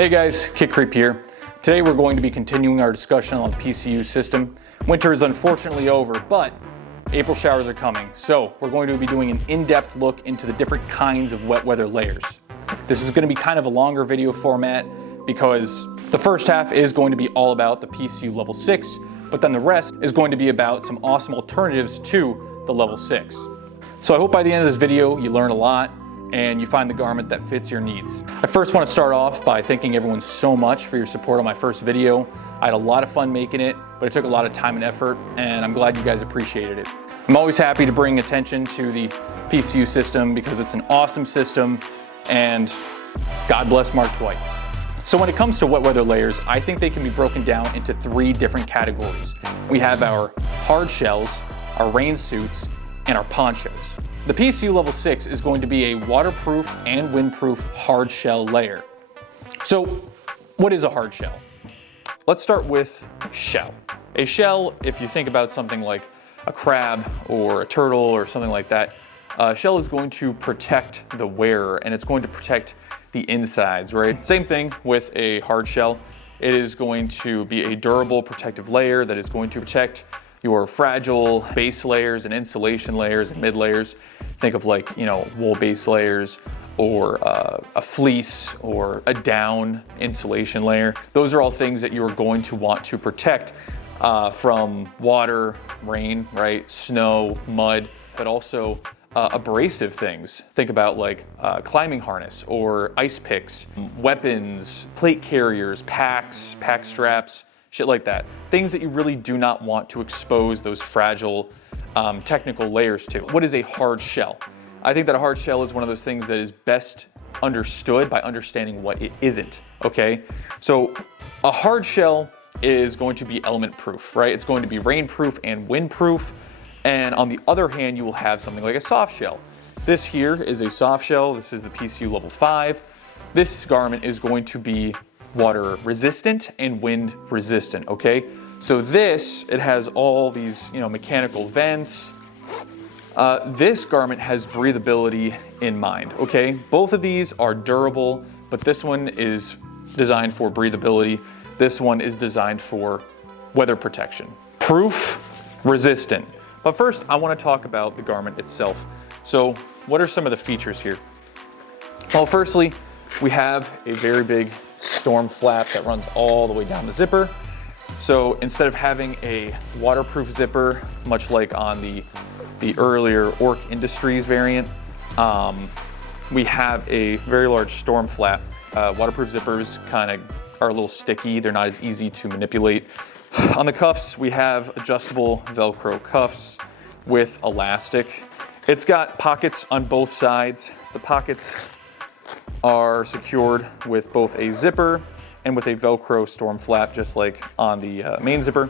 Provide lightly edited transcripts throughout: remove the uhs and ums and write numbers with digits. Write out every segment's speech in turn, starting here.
Hey guys, Kid Creep here. Today we're going to be continuing our discussion on the PCU system. Winter is unfortunately over, but April showers are coming. So we're going to be doing an in-depth look into the different kinds of wet weather layers. This is going to be kind of a longer video format because the first half is going to be all about the PCU Level 6, but then the rest is going to be about some awesome alternatives to the Level 6. So I hope by the end of this video you learn a lot and you find the garment that fits your needs. I first want to start off by thanking everyone so much for your support on my first video. I had a lot of fun making it, but it took a lot of time and effort, and I'm glad you guys appreciated it. I'm always happy to bring attention to the PCU system because it's an awesome system, and God bless Mark Twight. So when it comes to wet weather layers, I think they can be broken down into three different categories. We have our hard shells, our rain suits, and our ponchos. The PCU Level 6 is going to be a waterproof and windproof hard shell layer. So what is a hard shell? Let's start with shell. A shell, if you think about something like a crab or a turtle or something like that, a shell is going to protect the wearer and it's going to protect the insides, right? Same thing with a hard shell. It is going to be a durable protective layer that is going to protect your fragile base layers and insulation layers and mid layers. Think of like, wool base layers or a fleece or a down insulation layer. Those are all things that you're going to want to protect from water, rain, right? Snow, mud, but also abrasive things. Think about like climbing harness or ice picks, weapons, plate carriers, packs, pack straps, shit like that. Things that you really do not want to expose those fragile technical layers to. What is a hard shell? I think that a hard shell is one of those things that is best understood by understanding what it isn't, okay? So a hard shell is going to be element proof, right? It's going to be rain proof and wind proof. And on the other hand, you will have something like a soft shell. This here is a soft shell. This is the PCU Level 5. This garment is going to be water resistant and wind resistant, okay? So this, it has all these, mechanical vents. This garment has breathability in mind, okay? Both of these are durable, but this one is designed for breathability. This one is designed for weather protection. Proof, resistant. But first, I want to talk about the garment itself. So what are some of the features here? Well, firstly, we have a very big storm flap that runs all the way down the zipper. So instead of having a waterproof zipper, much like on the earlier Orc Industries variant, we have a very large storm flap. Waterproof zippers kind of are a little sticky. They're not as easy to manipulate. On the cuffs, we have adjustable Velcro cuffs with elastic. It's got pockets on both sides. The pockets are secured with both a zipper and with a Velcro storm flap, just like on the main zipper.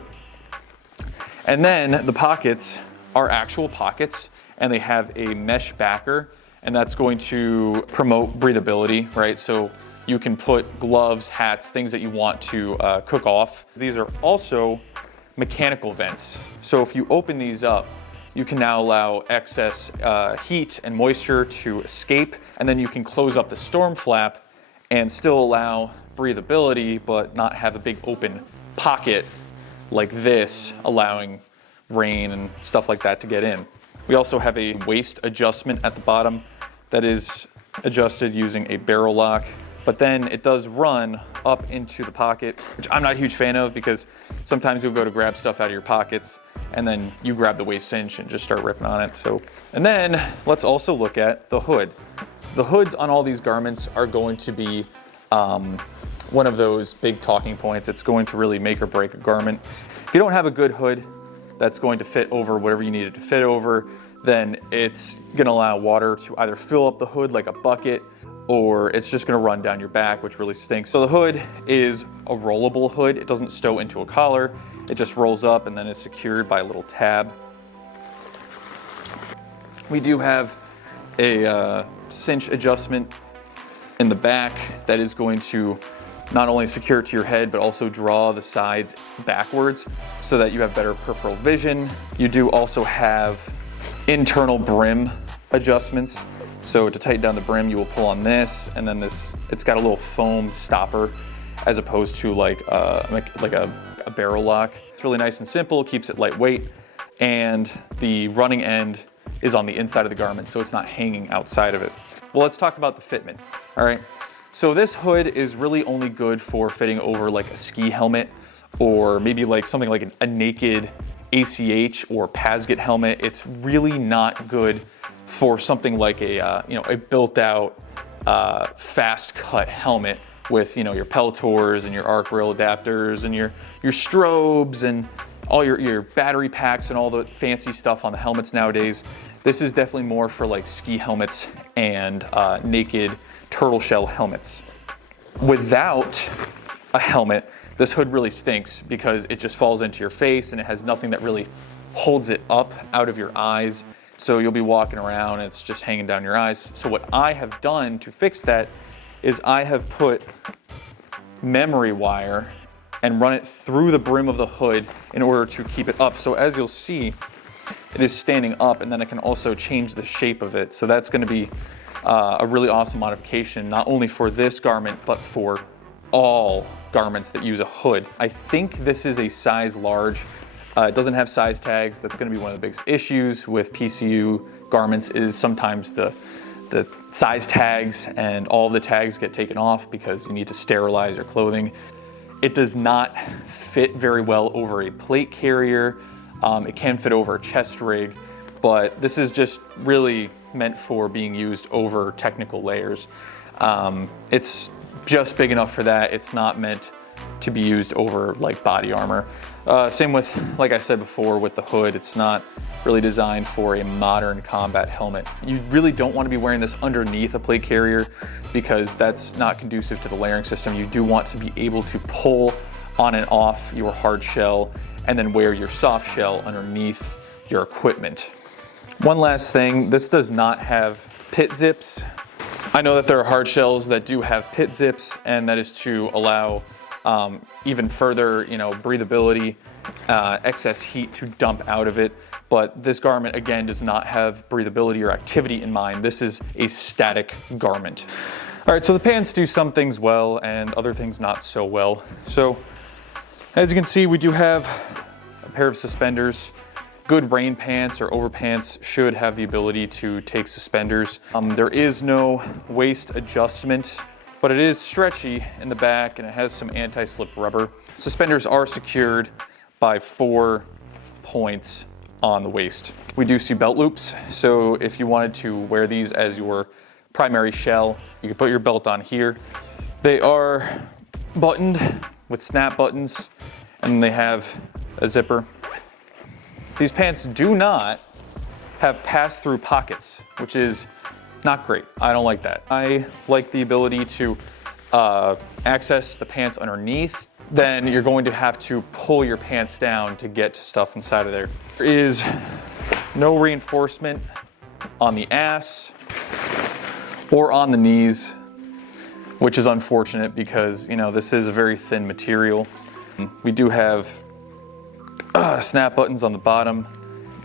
And then the pockets are actual pockets, and they have a mesh backer, and that's going to promote breathability, right? So you can put gloves, hats, things that you want to cook off. These are also mechanical vents. So if you open these up, you can now allow excess heat and moisture to escape, and then you can close up the storm flap and still allow breathability, but not have a big open pocket like this, allowing rain and stuff like that to get in. We also have a waist adjustment at the bottom that is adjusted using a barrel lock, but then it does run up into the pocket, which I'm not a huge fan of because sometimes you'll go to grab stuff out of your pockets and then you grab the waist cinch and just start ripping on it. And then let's also look at the hood. The hoods on all these garments are going to be one of those big talking points. It's going to really make or break a garment. If you don't have a good hood that's going to fit over whatever you need it to fit over, then it's gonna allow water to either fill up the hood like a bucket, or it's just gonna run down your back, which really stinks. So the hood is a rollable hood. It doesn't stow into a collar. It just rolls up and then is secured by a little tab. We do have a cinch adjustment in the back that is going to not only secure it to your head, but also draw the sides backwards so that you have better peripheral vision. You do also have internal brim adjustments So to tighten down the brim, you will pull on this, and then it's got a little foam stopper as opposed to like a barrel lock. It's really nice and simple, keeps it lightweight, and the running end is on the inside of the garment, so it's not hanging outside of it. Well, let's talk about the fitment. All right, so this hood is really only good for fitting over like a ski helmet, or maybe like something like a naked ACH or Pasget helmet. It's really not good for something like a built-out fast cut helmet with your Peltors and your arc rail adapters and your strobes and all your battery packs and all the fancy stuff on the helmets nowadays. This is definitely more for like ski helmets and naked turtle shell helmets. Without a helmet, this hood really stinks because it just falls into your face and it has nothing that really holds it up out of your eyes. So you'll be walking around and it's just hanging down your eyes. So what I have done to fix that is I have put memory wire and run it through the brim of the hood in order to keep it up. So as you'll see, it is standing up, and then I can also change the shape of it. So that's gonna be a really awesome modification, not only for this garment, but for all garments that use a hood. I think this is a size large. It doesn't have size tags. That's gonna be one of the biggest issues with PCU garments, is sometimes the size tags and all the tags get taken off because you need to sterilize your clothing. It does not fit very well over a plate carrier. It can fit over a chest rig, but this is just really meant for being used over technical layers. It's just big enough for that. It's not meant to be used over like body armor. Same with, like I said before, with the hood. It's not really designed for a modern combat helmet. You really don't want to be wearing this underneath a plate carrier because that's not conducive to the layering system. You do want to be able to pull on and off your hard shell and then wear your soft shell underneath your equipment. One last thing, this does not have pit zips. I know that there are hard shells that do have pit zips, and that is to allow even further, breathability, excess heat to dump out of it. But this garment, again, does not have breathability or activity in mind. This is a static garment. All right, so the pants do some things well and other things not so well. So as you can see, we do have a pair of suspenders. Good rain pants or overpants should have the ability to take suspenders. There is no waist adjustment, but it is stretchy in the back and it has some anti-slip rubber. Suspenders are secured by 4 points on the waist. We do see belt loops, so if you wanted to wear these as your primary shell, you can put your belt on here. They are buttoned with snap buttons, and they have a zipper. These pants do not have pass-through pockets, which is not great. I don't like that. I like the ability to access the pants underneath. Then you're going to have to pull your pants down to get to stuff inside of there. There is no reinforcement on the ass or on the knees, which is unfortunate because, this is a very thin material. We do have snap buttons on the bottom.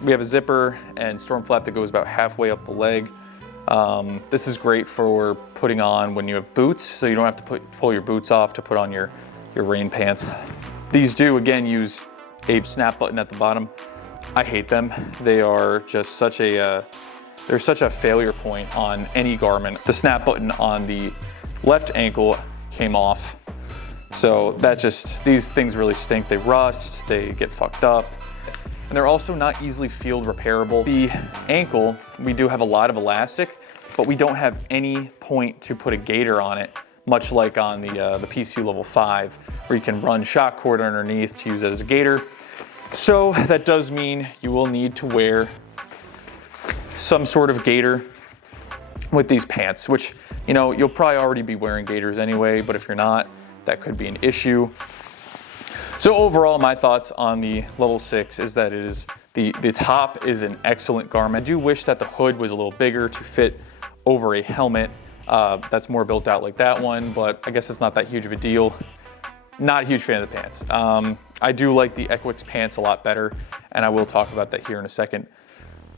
We have a zipper and storm flap that goes about halfway up the leg. This is great for putting on when you have boots, so you don't have to pull your boots off to put on your rain pants. These do, again, use a snap button at the bottom. I hate them. They are just such a failure point on any garment. The snap button on the left ankle came off. So these things really stink. They rust, they get fucked up. And they're also not easily field repairable. The ankle, we do have a lot of elastic, but we don't have any point to put a gaiter on it, much like on the PCU Level 5, where you can run shock cord underneath to use it as a gaiter. So that does mean you will need to wear some sort of gaiter with these pants, which, you'll probably already be wearing gaiters anyway, but if you're not, that could be an issue. So overall, my thoughts on the Level 6 is that the top is an excellent garment. I do wish that the hood was a little bigger to fit over a helmet that's more built out like that one, but I guess it's not that huge of a deal. Not a huge fan of the pants. I do like the ECWCS pants a lot better, and I will talk about that here in a second.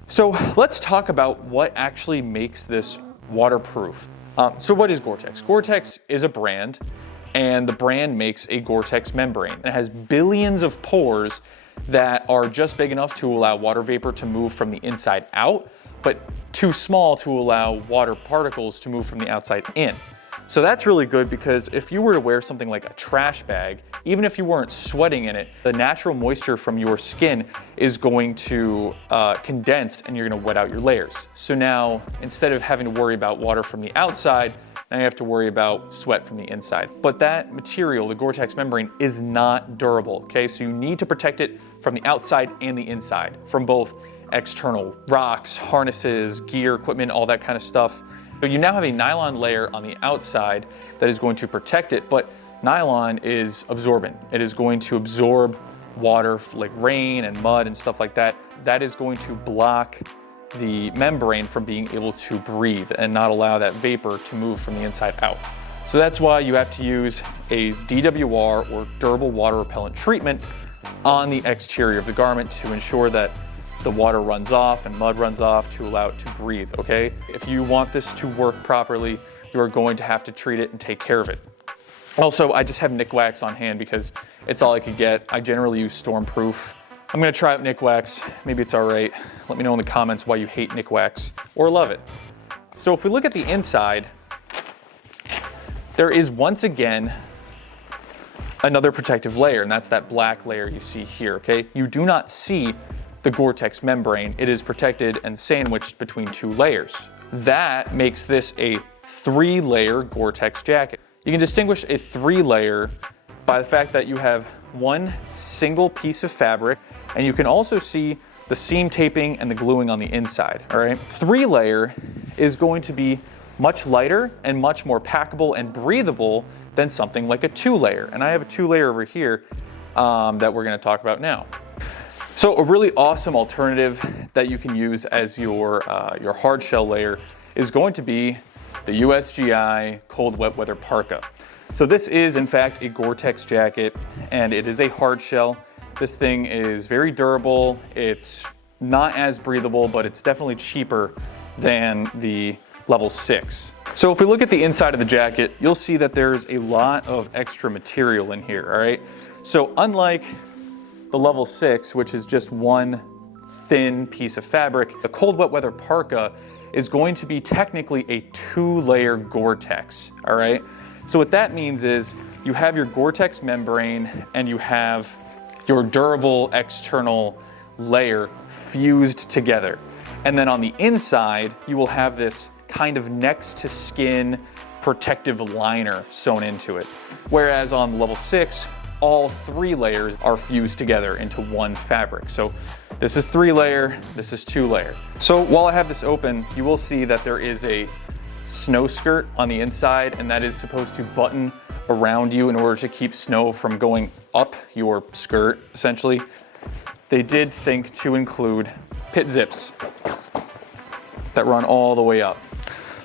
So let's talk about what actually makes this waterproof. So what is Gore-Tex? Gore-Tex is a brand, and the brand makes a Gore-Tex membrane. It has billions of pores that are just big enough to allow water vapor to move from the inside out, but too small to allow water particles to move from the outside in. So that's really good, because if you were to wear something like a trash bag, even if you weren't sweating in it, the natural moisture from your skin is going to condense, and you're going to wet out your layers. So now, instead of having to worry about water from the outside, now you have to worry about sweat from the inside. But that material, the Gore-Tex membrane, is not durable, okay? So you need to protect it from the outside and the inside, from both external rocks, harnesses, gear, equipment, all that kind of stuff. So you now have a nylon layer on the outside that is going to protect it, but nylon is absorbent. It is going to absorb water like rain and mud and stuff like that. That is going to block the membrane from being able to breathe and not allow that vapor to move from the inside out. So that's why you have to use a DWR, or durable water repellent treatment, on the exterior of the garment to ensure that the water runs off and mud runs off to allow it to breathe, okay? If you want this to work properly, you are going to have to treat it and take care of it. Also, I just have Nick Wax on hand because it's all I could get. I generally use Stormproof. I'm gonna try out Nick Wax. Maybe it's all right. Let me know in the comments why you hate Nick Wax or love it. So if we look at the inside, there is once again another protective layer, and that's that black layer you see here, okay? You do not see the Gore-Tex membrane. It is protected and sandwiched between two layers. That makes this a 3-layer Gore-Tex jacket. You can distinguish a 3-layer by the fact that you have one single piece of fabric, and you can also see the seam taping and the gluing on the inside, all right? 3-layer is going to be much lighter and much more packable and breathable than something like a 2-layer. And I have a 2-layer over here that we're gonna talk about now. So a really awesome alternative that you can use as your hard shell layer is going to be the USGI Cold Wet Weather Parka. So this is in fact a Gore-Tex jacket, and it is a hard shell. This thing is very durable. It's not as breathable, but it's definitely cheaper than the Level 6. So if we look at the inside of the jacket, you'll see that there's a lot of extra material in here, all right? So unlike the Level 6, which is just one thin piece of fabric, the Cold Wet Weather Parka is going to be technically a 2-layer Gore-Tex, all right? So what that means is you have your Gore-Tex membrane and you have your durable external layer fused together. And then on the inside, you will have this kind of next to skin protective liner sewn into it. Whereas on the Level 6, all 3 layers are fused together into one fabric. So this is 3-layer, this is 2-layer. So while I have this open, you will see that there is a snow skirt on the inside, and that is supposed to button around you in order to keep snow from going up your skirt, essentially. They did think to include pit zips that run all the way up.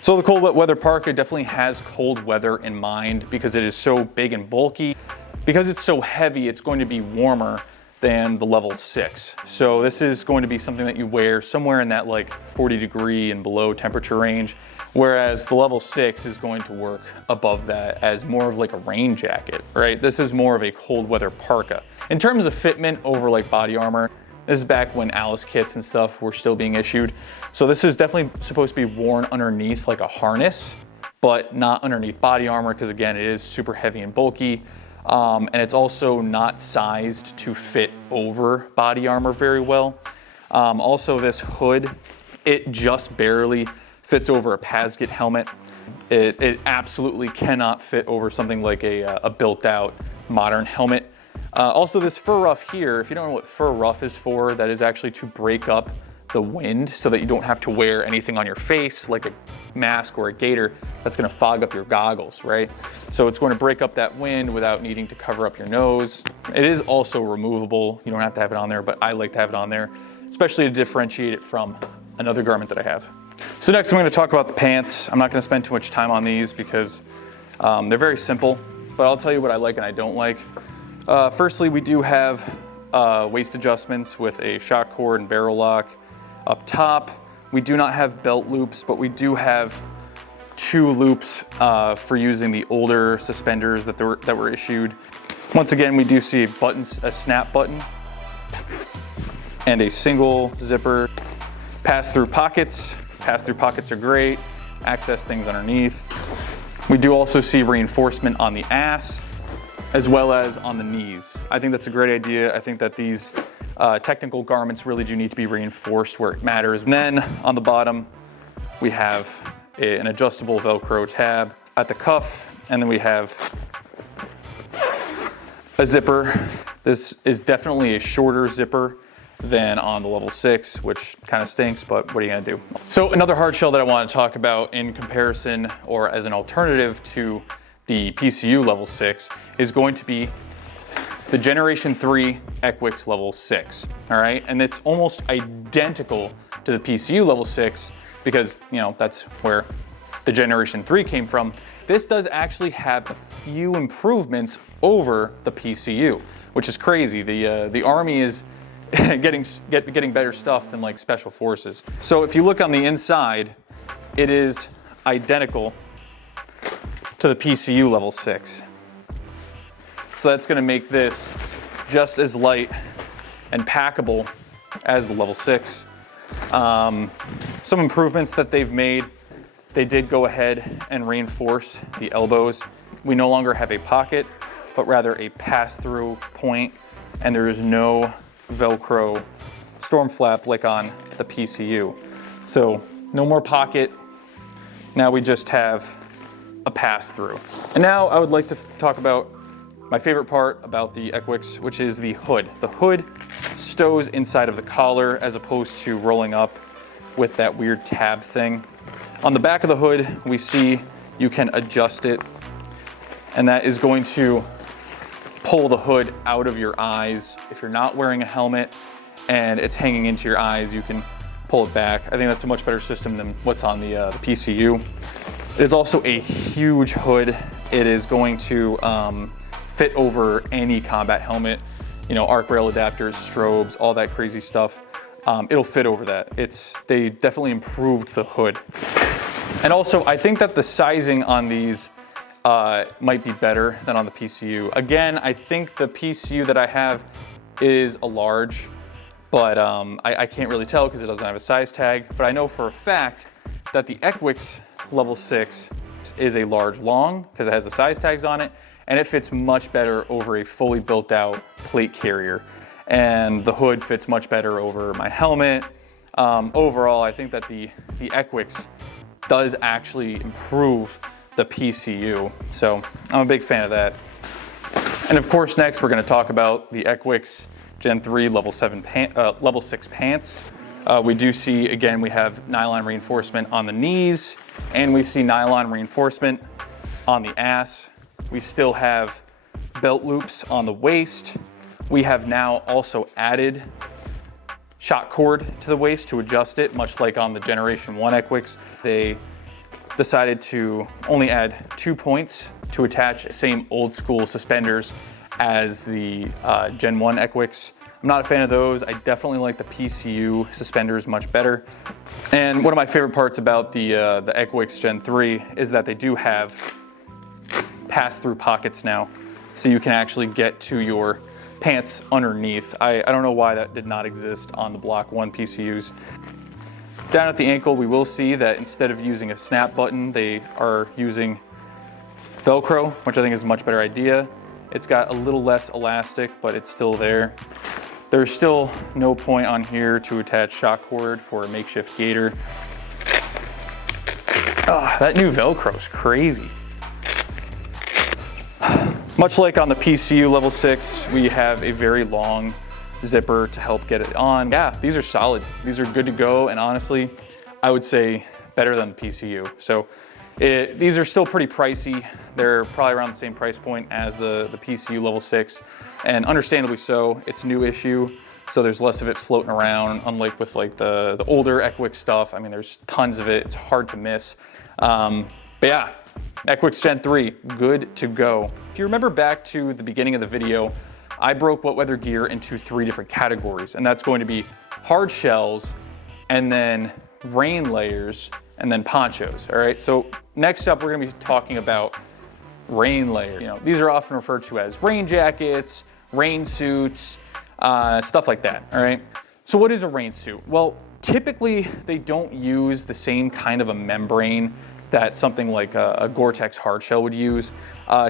So the Cold Wet Weather Parka definitely has cold weather in mind because it is so big and bulky. Because it's so heavy, it's going to be warmer than the Level 6. So this is going to be something that you wear somewhere in that like 40-degree and below temperature range, whereas the Level 6 is going to work above that as more of like a rain jacket, right? This is more of a cold weather parka. In terms of fitment over like body armor, this is back when Alice kits and stuff were still being issued. So this is definitely supposed to be worn underneath like a harness, but not underneath body armor, because again, it is super heavy and bulky. And it's also not sized to fit over body armor very well. Also this hood, it just barely fits over a Pasget helmet. It absolutely cannot fit over something like a built out modern helmet. Also this fur ruff here, if you don't know what fur ruff is for, that is actually to break up the wind so that you don't have to wear anything on your face like a mask or a gaiter that's going to fog up your goggles, right? So it's going to break up that wind without needing to cover up your nose. It is also removable. You don't have to have it on there, but I like to have it on there, especially to differentiate it from another garment that I have. So next I'm going to talk about the pants. I'm not going to spend too much time on these because they're very simple, but I'll tell you what I like and I don't like. Firstly, we do have waist adjustments with a shock cord and barrel lock. Up top, we do not have belt loops, but we do have 2 loops for using the older suspenders that were issued. Once again, we do see a snap button and a single zipper. Pass-through pockets. Pass-through pockets are great. Access things underneath. We do also see reinforcement on the ass as well as on the knees. I think that's a great idea. I think that these technical garments really do need to be reinforced where it matters. And then on the bottom, we have an adjustable Velcro tab at the cuff, and then we have a zipper. This is definitely a shorter zipper than on the level 6, which kind of stinks, but what are you gonna do? So another hard shell that I want to talk about in comparison or as an alternative to the PCU level 6 is going to be the Generation 3 ECWCS level 6, all right? And it's almost identical to the PCU level 6 because, you know, that's where the Generation 3 came from. This does actually have a few improvements over the PCU, which is crazy. The Army is getting better stuff than like Special Forces. So if you look on the inside, it is identical to the PCU level 6. So that's gonna make this just as light and packable as the level 6. Some improvements that they've made, they did go ahead and reinforce the elbows. We no longer have a pocket, but rather a pass-through point, and there is no Velcro storm flap like on the PCU. So no more pocket. Now we just have a pass-through. And now I would like to talk about my favorite part about the ECWCS, which is the hood. The hood stows inside of the collar as opposed to rolling up with that weird tab thing. On the back of the hood, we see you can adjust it, and that is going to pull the hood out of your eyes. If you're not wearing a helmet and it's hanging into your eyes, you can pull it back. I think that's a much better system than what's on the PCU. It is also a huge hood. It is going to fit over any combat helmet, you know, arc rail adapters, strobes, all that crazy stuff. It'll fit over that. They definitely improved the hood. And also, I think that the sizing on these might be better than on the PCU. Again, I think the PCU that I have is a large, but I can't really tell because it doesn't have a size tag. But I know for a fact that the ECWCS level 6 is a large long because it has the size tags on it, and it fits much better over a fully built out plate carrier. And the hood fits much better over my helmet. Overall, I think that the ECWCS does actually improve the PCU. So I'm a big fan of that. And of course, next we're gonna talk about the ECWCS Gen 3 level 6 pants. We do see, again, we have nylon reinforcement on the knees, and we see nylon reinforcement on the ass. We still have belt loops on the waist. We have now also added shock cord to the waist to adjust it, much like on the Generation 1 ECWCS. They decided to only add 2 points to attach the same old school suspenders as the Gen 1 ECWCS. I'm not a fan of those. I definitely like the PCU suspenders much better. And one of my favorite parts about the ECWCS Gen 3 is that they do have pass-through pockets now, so you can actually get to your pants underneath. I don't know why that did not exist on the Block 1 PCUs. Down at the ankle, we will see that instead of using a snap button, they are using Velcro, which I think is a much better idea. It's got a little less elastic, but it's still there. There's still no point on here to attach shock cord for a makeshift gaiter. Oh, that new Velcro is crazy. Much like on the PCU level 6, we have a very long zipper to help get it on. Yeah, these are solid. These are good to go, and honestly, I would say better than the PCU. So these are still pretty pricey. They're probably around the same price point as the PCU level 6, and understandably so. It's new issue, so there's less of it floating around, unlike with like the older ECWCS stuff. I mean, there's tons of it. It's hard to miss. But yeah, ECWCS Gen 3, good to go. If you remember back to the beginning of the video, I broke wet weather gear into 3 different categories, and that's going to be hard shells, and then rain layers, and then ponchos, all right? So next up, we're gonna be talking about rain layers. You know, these are often referred to as rain jackets, rain suits, stuff like that, all right? So what is a rain suit? Well, typically they don't use the same kind of a membrane that something like a Gore-tex hard shell would use.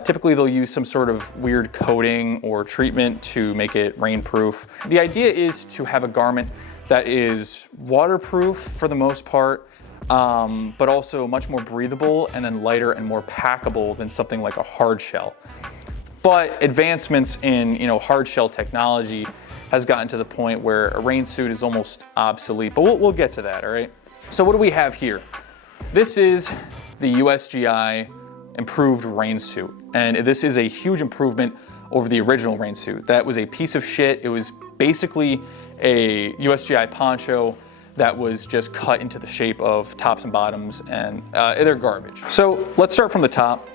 Typically they'll use some sort of weird coating or treatment to make it rainproof. The idea is to have a garment that is waterproof for the most part, but also much more breathable and then lighter and more packable than something like a hard shell. But advancements in, you know, hard shell technology has gotten to the point where a rain suit is almost obsolete, but we'll get to that, all right? So what do we have here? This is the USGI Improved Rain suit, and this is a huge improvement over the original rain suit. That was a piece of shit. It was basically a USGI poncho that was just cut into the shape of tops and bottoms, and they're garbage. So let's start from the top.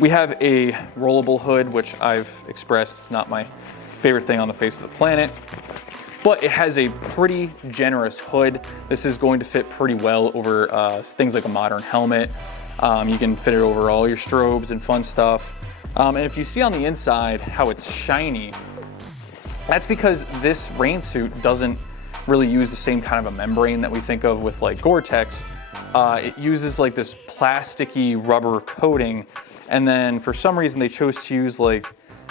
We have a rollable hood, which I've expressed is not my favorite thing on the face of the planet, but it has a pretty generous hood. This is going to fit pretty well over things like a modern helmet. You can fit it over all your strobes and fun stuff. And if you see on the inside how it's shiny, that's because this rain suit doesn't really use the same kind of a membrane that we think of with like Gore-tex. It uses like this plasticky rubber coating, and then for some reason they chose to use like,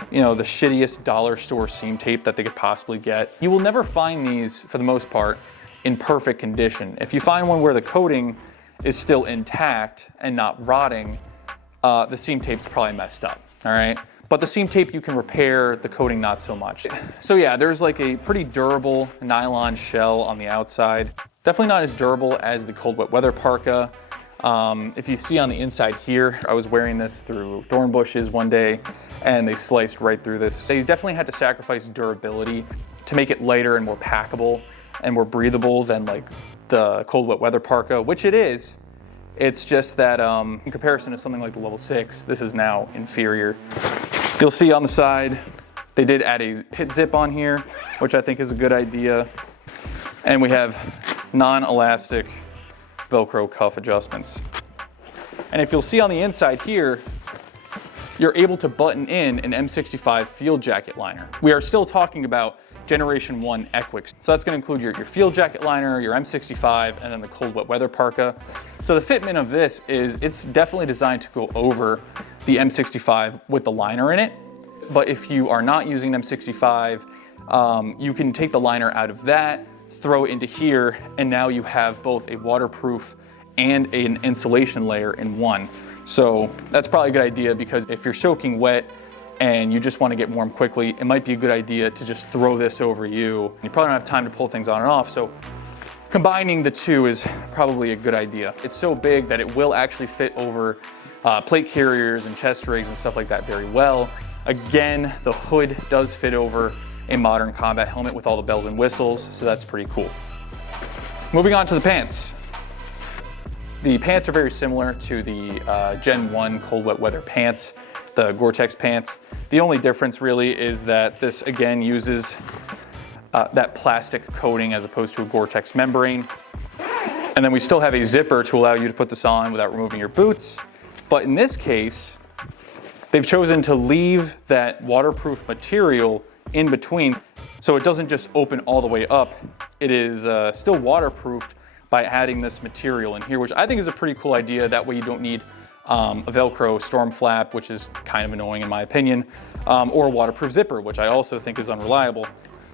you know, the shittiest dollar store seam tape that they could possibly get. You will never find these, for the most part, in perfect condition. If you find one where the coating is still intact and not rotting, the seam tape's probably messed up, all right? But the seam tape you can repair, the coating not so much. So yeah, there's like a pretty durable nylon shell on the outside. Definitely not as durable as the cold wet weather parka. If you see on the inside here, I was wearing this through thorn bushes one day and they sliced right through this. They definitely had to sacrifice durability to make it lighter and more packable and more breathable than like the cold wet weather parka, which it is. It's just that in comparison to something like the Level 6, this is now inferior. You'll see on the side, they did add a pit zip on here, which I think is a good idea. And we have non-elastic Velcro cuff adjustments. And if you'll see on the inside here, you're able to button in an M65 field jacket liner. We are still talking about Generation 1 ECWCS. So that's gonna include your field jacket liner, your M65, and then the cold wet weather parka. So the fitment of this is, it's definitely designed to go over the M65 with the liner in it. But if you are not using M65, you can take the liner out of that, throw it into here, and now you have both a waterproof and an insulation layer in one. So that's probably a good idea, because if you're soaking wet and you just want to get warm quickly, it might be a good idea to just throw this over you. You probably don't have time to pull things on and off, so combining the two is probably a good idea. It's so big that it will actually fit over plate carriers and chest rigs and stuff like that very well. Again, the hood does fit over a modern combat helmet with all the bells and whistles, so that's pretty cool. Moving on to the pants. The pants are very similar to the Gen 1 cold wet weather pants, the Gore-tex pants. The only difference really is that this again uses that plastic coating as opposed to a Gore-tex membrane. And then we still have a zipper to allow you to put this on without removing your boots. But in this case, they've chosen to leave that waterproof material in between, so it doesn't just open all the way up. It is still waterproofed by adding this material in here, which I think is a pretty cool idea. That way you don't need a Velcro storm flap, which is kind of annoying in my opinion, or a waterproof zipper, which I also think is unreliable.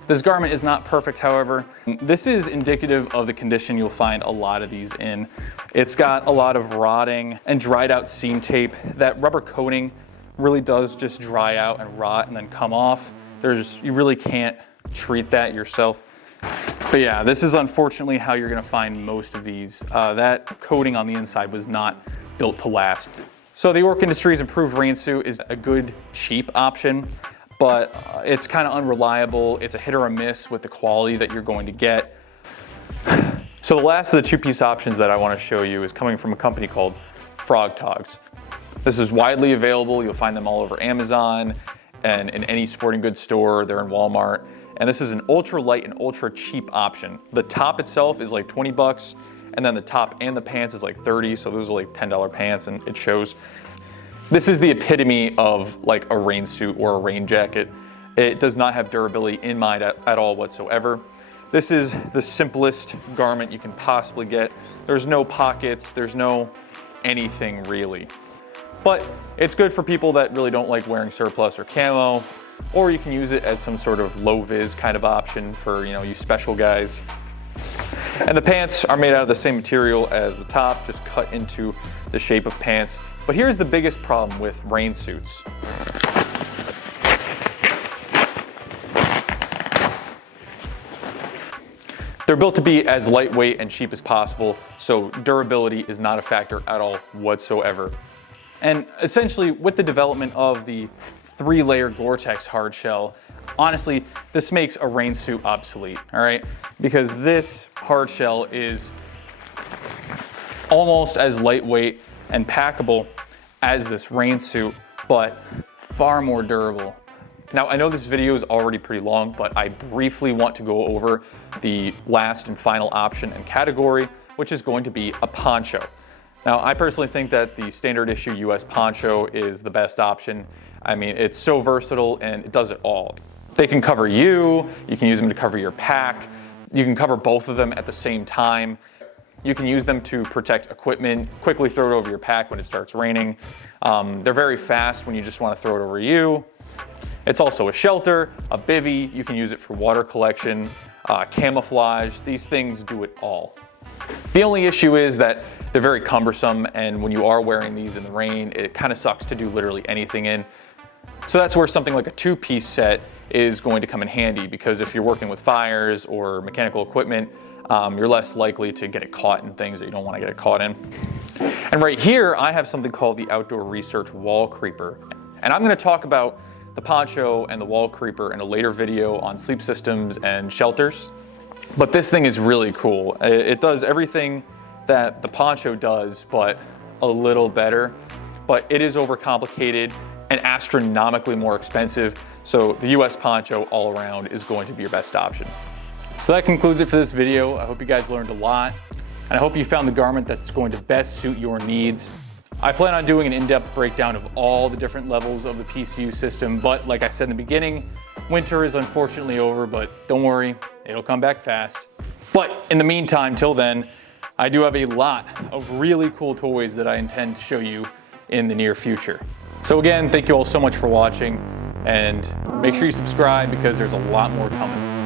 This garment is not perfect, however. This is indicative of the condition you'll find a lot of these in. It's got a lot of rotting and dried out seam tape. That rubber coating really does just dry out and rot and then come off. You really can't treat that yourself. But yeah, this is unfortunately how you're gonna find most of these. That coating on the inside was not built to last. So the Ork Industries Improved Rain suit is a good, cheap option, but it's kind of unreliable. It's a hit or a miss with the quality that you're going to get. So the last of the two-piece options that I want to show you is coming from a company called Frogg Toggs. This is widely available. You'll find them all over Amazon and in any sporting goods store. They're in Walmart. And this is an ultra light and ultra cheap option. The top itself is like 20 bucks, and then the top and the pants is like $30, so those are like $10 pants, and it shows. This is the epitome of like a rain suit or a rain jacket. It does not have durability in mind at all whatsoever. This is the simplest garment you can possibly get. There's no pockets, there's no anything really. But it's good for people that really don't like wearing surplus or camo, or you can use it as some sort of low vis kind of option for, you know, you special guys. And the pants are made out of the same material as the top, just cut into the shape of pants. But here's the biggest problem with rain suits. They're built to be as lightweight and cheap as possible, so durability is not a factor at all whatsoever. And essentially, with the development of the 3-layer Gore-Tex hard shell, honestly, this makes a rain suit obsolete, all right? Because this hard shell is almost as lightweight and packable as this rain suit, but far more durable. Now, I know this video is already pretty long, but I briefly want to go over the last and final option and category, which is going to be a poncho. Now, I personally think that the standard issue US poncho is the best option. I mean, it's so versatile and it does it all. They can cover you can use them to cover your pack, you can cover both of them at the same time. You can use them to protect equipment, quickly throw it over your pack when it starts raining. They're very fast when you just want to throw it over you. It's also a shelter, a bivvy, you can use it for water collection, camouflage, these things do it all. The only issue is that they're very cumbersome, and when you are wearing these in the rain, it kind of sucks to do literally anything in. So that's where something like a 2-piece set is going to come in handy, because if you're working with fires or mechanical equipment, you're less likely to get it caught in things that you don't want to get it caught in. And right here, I have something called the Outdoor Research Wallcreeper. And I'm going to talk about the poncho and the Wallcreeper in a later video on sleep systems and shelters. But this thing is really cool. It does everything that the poncho does, but a little better. But it is overcomplicated and astronomically more expensive. So the US poncho all around is going to be your best option. So that concludes it for this video. I hope you guys learned a lot, and I hope you found the garment that's going to best suit your needs. I plan on doing an in-depth breakdown of all the different levels of the PCU system, but like I said in the beginning, winter is unfortunately over, but don't worry, it'll come back fast. But in the meantime, till then, I do have a lot of really cool toys that I intend to show you in the near future. So again, thank you all so much for watching, and make sure you subscribe because there's a lot more coming.